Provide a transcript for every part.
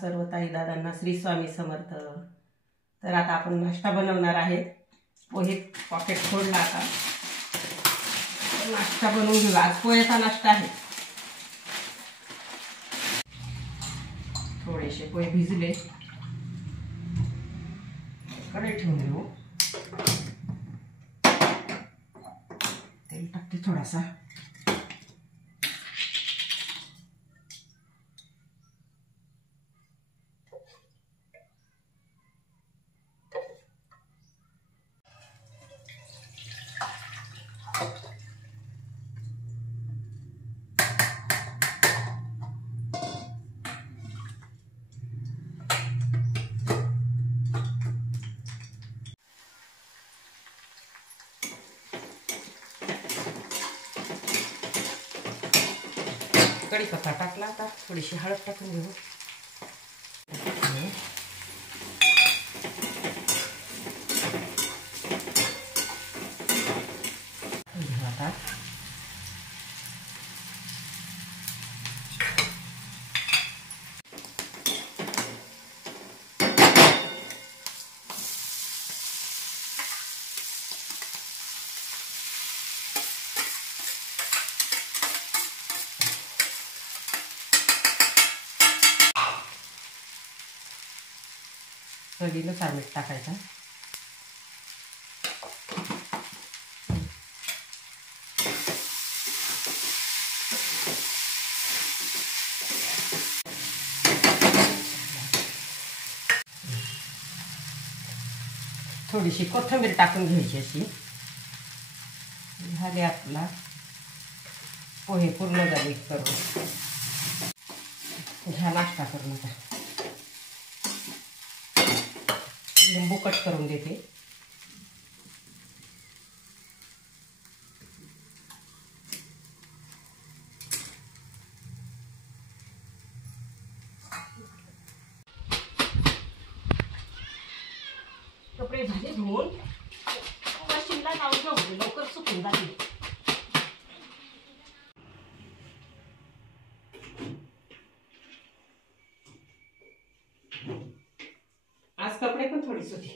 सर्व ताई दादांना श्री स्वामी समर्थ। तर आता आपण नाश्ता बनवणार आहे। पोहे पॉकेट फोडला आता नाश्ता बनवून घेऊ। आज पोह्याचा नाश्ता आहे। थोडेसे पोहे भिजले, कढई ठेवून घेऊ। तेल टाकते थोडासा। कढीपत्ता टाकला, आता थोडीशी हळद टाकून घेऊ। आता चवीनुसार मीठ टाकायचं। थोडीशी कोथिंबीर टाकून घ्यायची अशी। झाले आपला पोहे पूर्ण झाले करून। घ्या नाश्ता करून। आता लिंबू कट करून देते। कपडे झाले धुवून, मशीनला लावून घेऊ, लवकर सुकून जातील। आज कपडे पण थोडीच होती।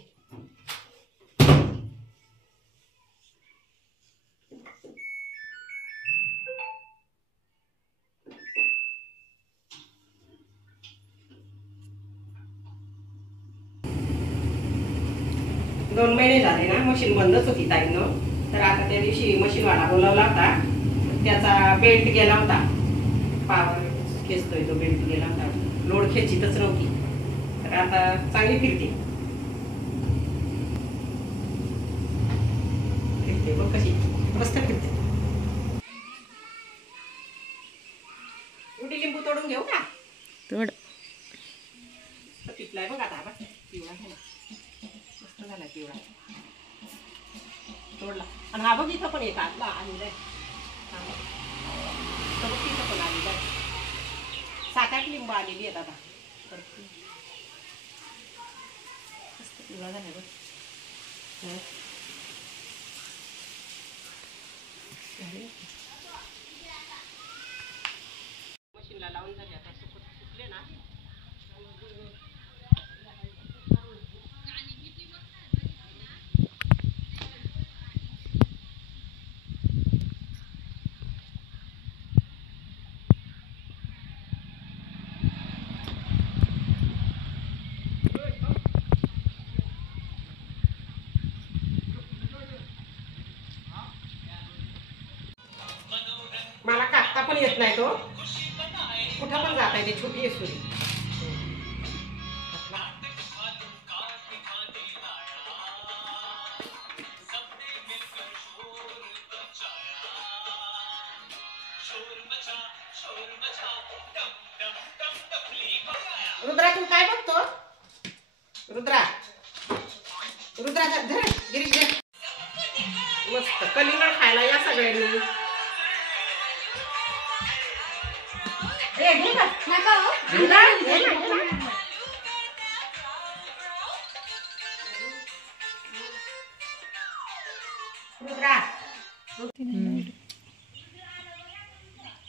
दोन महिने झाले ना मशीन बंदच होती ताईनं। तर आता त्या दिवशी मशीनवाला बोलावला होता, त्याचा बेल्ट गेला होता। पावर खेचतोय तो, बेल्ट गेला होता, लोड खेचीतच नव्हती। तर आता चांगली फिरते बघ कशी मस्त फिरते। उडी लिंबू तोडून घेऊ का? तोड। पिकलाय बघ आता, पिवळा झाला, मस्त झाला पिवळा, तोडला। आणि हा बघ इथं पण एक आतला आलेला आहे, तिथं पण आलेला आहे। 7-8 लिंबू आलेली आहेत आता। मस्त पिवळा झाला बघ। मशीनला लावून झाले आता, सुकले ना। मला कापता पण येत नाही, तो कुठं पण जाता येते, छोटी आहे सुरी। रुद्रा तू काय बघतो? रुद्रा रुद्रा धर गिरीश धर। मस्त कलिंगड खायला या सगळ्यांनी।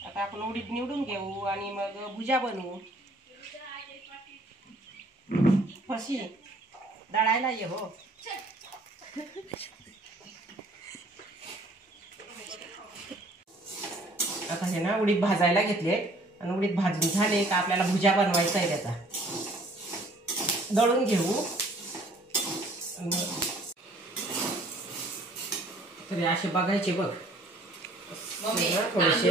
आता आपण उडीद निवडून घेऊ आणि मग भुजा बनवू। फशी दळायला ये हो. आता हे ना उडीद भाजायला घेतले आणि उडीद भाजून झाले का आपल्याला भुजा बनवायचा आहे त्याचा. दळून घेऊ. तरी असे बघायचे बघ थोडेसे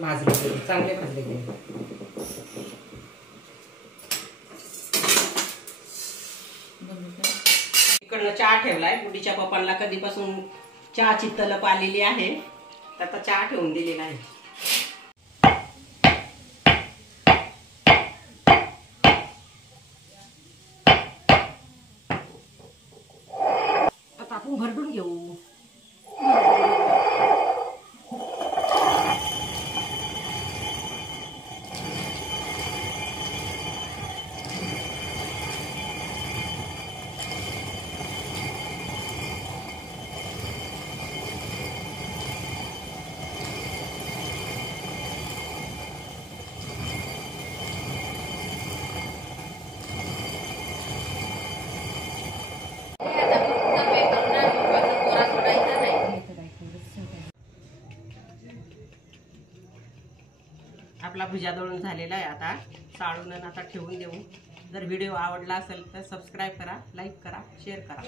भाजले चांगले भाजले गेले. इकडनं चहा ठेवलाय. गुडीच्या पप्पांना कधीपासून चहाची तलप आलेली आहे तर आता चहा ठेवून दिलेला आहे. आता आपण भरडून घेऊ. आपला भुजा दळून झालेला आहे. आता चाळून आता ठेवून देऊ. जर व्हिडिओ आवडला असेल तर सबस्क्राईब करा, लाईक करा, शेअर करा.